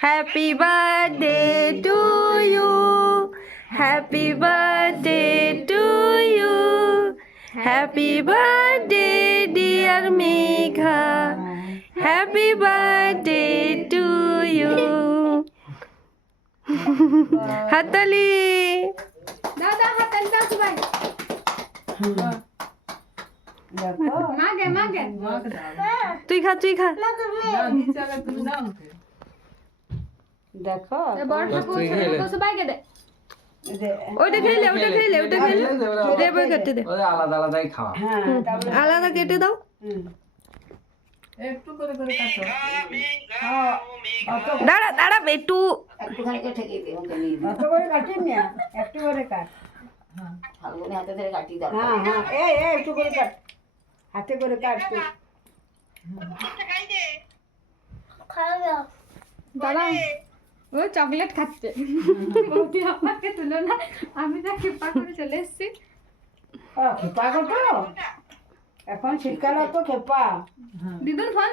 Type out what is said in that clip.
Happy birthday to you. Happy birthday to you. Happy birthday, dear Mika. Happy birthday to you. Hatali. Dada, Hatali, हाताली दाजूबाई তুই খা তুই খা। দেখো এ বড় ঠাকুর ছোট ঠাকুর সবাইকে দে। দে- খেলে ওটা খেলে ওটা খেলে দে বই কেটে দে। আলাদা আলাদাই খাওয়া। হ্যাঁ আলাদা কেটে দাও। একটু করে করে কাটো। হ্যাঁ, দাঁড়া দাঁড়া একটু। একটুখানি করে দিই ওকে নিয়ে দিই অত করে কাটি মিয়া একটু করে কাট। হাতে ধরে দাও। হ্যাঁ হ্যাঁ এই এই একটু করে কাট। হাতে করে কাটতে দাদা ও চকলেট খাচ্ছে। বৌদি আমাকে তুলো না। আমি যা খেপা করে চলে এসেছি। ও খেপা কত এখন শীতকালে তো খেপা। দিদুন ফোন